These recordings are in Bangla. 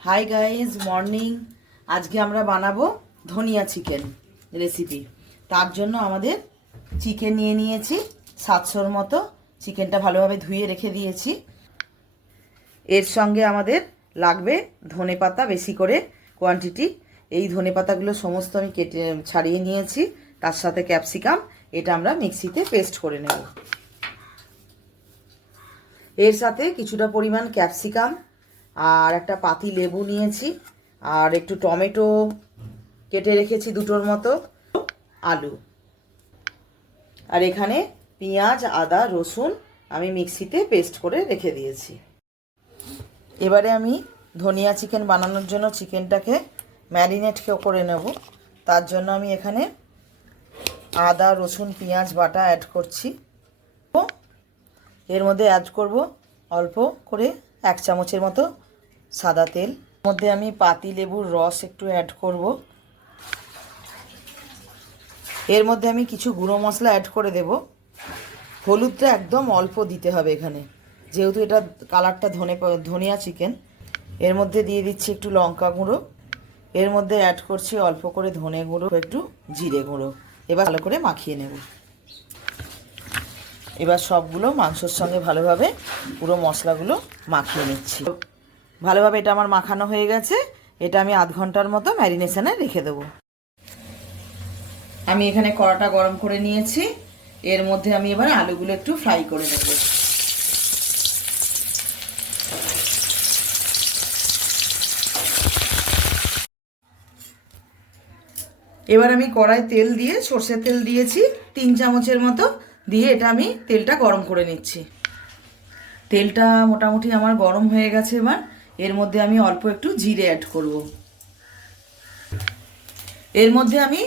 Hi guys morning. আজকে আমরা বানাবো ধনিয়া চিকেন রেসিপি। তার জন্য আমাদের চিকেন নিয়ে নিয়েছি 700-র মতো। চিকেনটা ভালোভাবে ধুয়ে রেখে দিয়েছি। এর সঙ্গে আমাদের লাগবে ধনেপাতা বেশি করে কোয়ান্টিটি। এই ধনেপাতাগুলো সমস্ত আমি কেটে ছাড়িয়ে নিয়েছি। তার সাথে ক্যাপসিকাম, এটা আমরা মিক্সিতে পেস্ট করে নেব। এর সাথে কিছুটা পরিমাণ ক্যাপসিকাম আর একটা পাতি লেবু নিয়েছি, আর একটু টমেটো কেটে রেখেছি 2টোর মতো, আলু, আর এখানে পেঁয়াজ, আদা, রসুন আমি মিক্সিতে পেস্ট করে রেখে দিয়েছি। এবারে আমি ধনিয়া চিকেন বানানোর জন্য চিকেনটাকে ম্যারিনেট করে নেব। তার জন্য আমি এখানে আদা, রসুন, পেঁয়াজ বাটা অ্যাড করছি। এর মধ্যে অ্যাড করব অল্প করে 1 চামচের মতো সাদা তেল। এর মধ্যে আমি পাতি লেবুর রস একটু অ্যাড করব। এর মধ্যে আমি কিছু গুঁড়ো মশলা অ্যাড করে দেব। হলুদটা একদম অল্প দিতে হবে এখানে, যেহেতু এটা কালারটা ধনিয়া চিকেন। এর মধ্যে দিয়ে দিচ্ছি একটু লঙ্কা গুঁড়ো। এর মধ্যে অ্যাড করছি অল্প করে ধনে গুঁড়ো, একটু জিরে গুঁড়ো। এবার ভালো করে মাখিয়ে নেব। এবার সবগুলো মাংসর সঙ্গে ভালোভাবে পুরো মশলাগুলো মাখিয়ে নিচ্ছি। ভালোভাবে এটা আমার মাখানো হয়ে গেছে। এটা আমি আধ ঘন্টার মতো ম্যারিনেশনে রেখে দেবো। আমি এখানে কড়াটা গরম করে নিয়েছি। এর মধ্যে আমি এবার আলুগুলো একটু ফ্রাই করে নেব। এবার আমি কড়াই তেল দিয়ে, সর্ষের তেল দিয়েছি 3 চামচের মতো, দিয়ে এটা আমি তেলটা গরম করে নিচ্ছি। তেলটা মোটামুটি আমার গরম হয়ে গেছে। এবার এর মধ্যে আমি অল্প একটু জিরে অ্যাড করব। এর মধ্যে আমি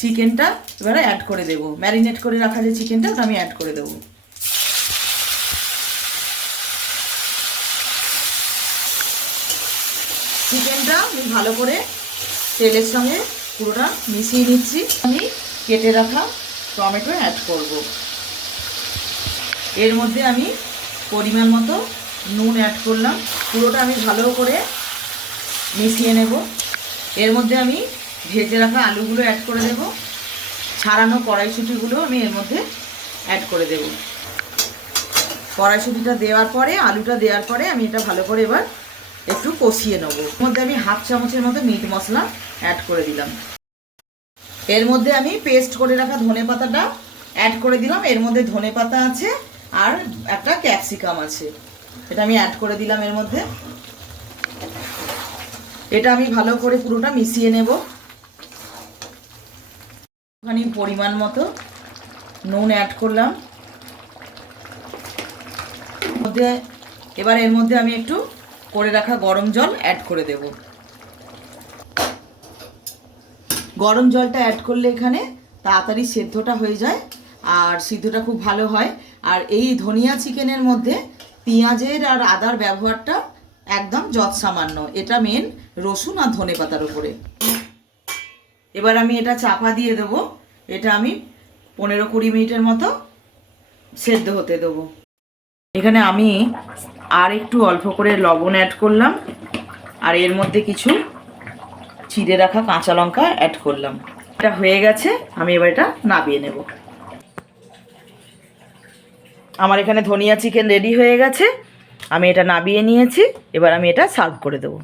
চিকেনটা এবারে অ্যাড করে দেব। ম্যারিনেট করে রাখা যে চিকেনটা, ওটা আমি অ্যাড করে দেব। চিকেনটা আমি ভালো করে তেলের সঙ্গে পুরোটা মিশিয়ে নিচ্ছি। আমি কেটে রাখা টমেটো অ্যাড করব। এর মধ্যে আমি পরিমাণ মতো নুন অ্যাড করলাম। পুরোটা আমি ভালো করে মিশিয়ে নেব। এর মধ্যে আমি ভেজে রাখা আলুগুলো অ্যাড করে দেব। ছাড়ানো কড়াইশুঁটিগুলো আমি এর মধ্যে অ্যাড করে দেব। কড়াইশুঁটিটা দেওয়ার পরে, আলুটা দেওয়ার পরে আমি এটা ভালো করে এবার একটু কষিয়ে নেব। এর মধ্যে আমি 1/2 চামচের মতো মিট মশলা অ্যাড করে দিলাম। এর মধ্যে আমি পেস্ট করে রাখা ধনেপাতাটা অ্যাড করে দিলাম। এর মধ্যে ধনেপাতা আছে আর একটা ক্যাপসিকাম আছে, এটা আমি অ্যাড করে দিলাম এর মধ্যে। এটা আমি ভালো করে পুরোটা মিশিয়ে নেব। ওখানে পরিমাণ মতো নুন অ্যাড করলাম মধ্যে। এবার এর মধ্যে আমি একটু করে রাখা গরম জল অ্যাড করে দেব। গরম জলটা অ্যাড করলে এখানে তাড়াতাড়ি সেদ্ধটা হয়ে যায় আর সিদ্ধটা খুব ভালো হয়। আর এই ধনিয়া চিকেনের মধ্যে পেঁয়াজের আর আদার ব্যবহারটা একদম যৎসামান্য। এটা মেন রসুন আর ধনেপাতার উপরে। এবার আমি এটা চাপা দিয়ে দেবো। এটা আমি 15-20 মিনিটের মতো সেদ্ধ হতে দেবো। এখানে আমি আর একটু অল্প করে লবণ অ্যাড করলাম, আর এর মধ্যে কিছু চিড়ে রাখা কাঁচা লঙ্কা অ্যাড করলাম। এটা হয়ে গেছে, আমি এবার এটা নামিয়ে নেব। আমার এখানে ধনিয়া চিকেন রেডি হয়ে গেছে। আমি এটা নামিয়ে নিয়েছি। এবার আমি এটা সার্ভ করে দেবো।